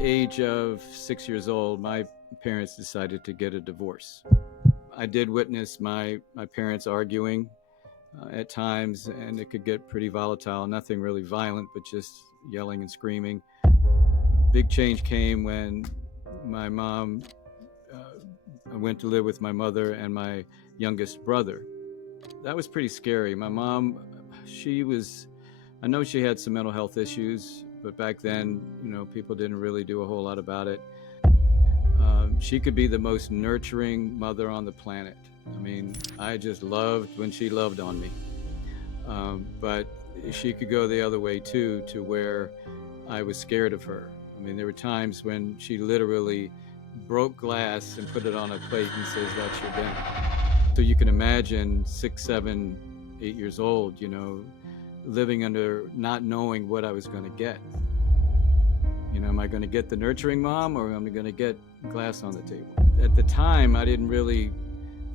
age of 6 years old, my parents decided to get a divorce. I did witness my parents arguing at times, and it could get pretty volatile. Nothing really violent, but just yelling and screaming. Big change came when my mom went to live with my mother and my youngest brother. That was pretty scary. My mom, I know she had some mental health issues, but back then, people didn't really do a whole lot about it. She could be the most nurturing mother on the planet. I mean, I just loved when she loved on me. But she could go the other way too, to where I was scared of her. I mean, there were times when she literally broke glass and put it on a plate and says, "That's your dinner." So you can imagine 6, 7, 8 years old, living under not knowing what I was going to get. Am I going to get the nurturing mom, or am I going to get glass on the table? At the time, I didn't really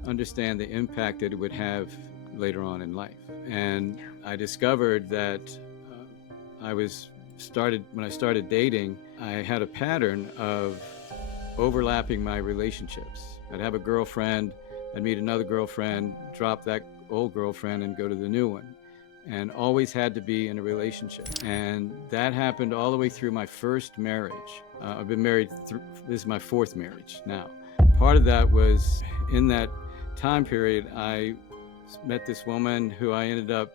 understand the impact that it would have later on in life. And I discovered that when I started dating, I had a pattern of overlapping my relationships. I'd have a girlfriend, I'd meet another girlfriend, drop that old girlfriend and go to the new one. And always had to be in a relationship. And that happened all the way through my first marriage. I've been married, this is my 4th marriage now. Part of that was in that time period, I met this woman who I ended up,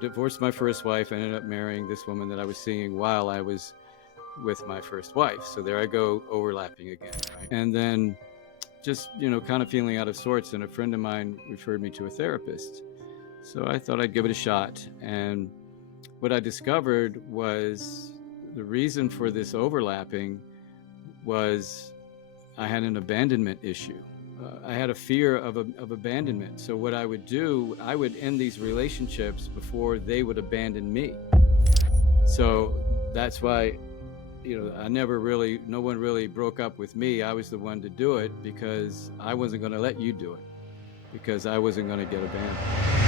divorced my first wife, I ended up marrying this woman that I was seeing while I was with my first wife. So there I go, overlapping again, right? And then just, kind of feeling out of sorts, and a friend of mine referred me to a therapist. So I thought I'd give it a shot. And what I discovered was the reason for this overlapping was I had an abandonment issue. I had a fear of abandonment. So what I would do, I would end these relationships before they would abandon me. So that's why, no one really broke up with me. I was the one to do it because I wasn't going to let you do it, because I wasn't going to get abandoned.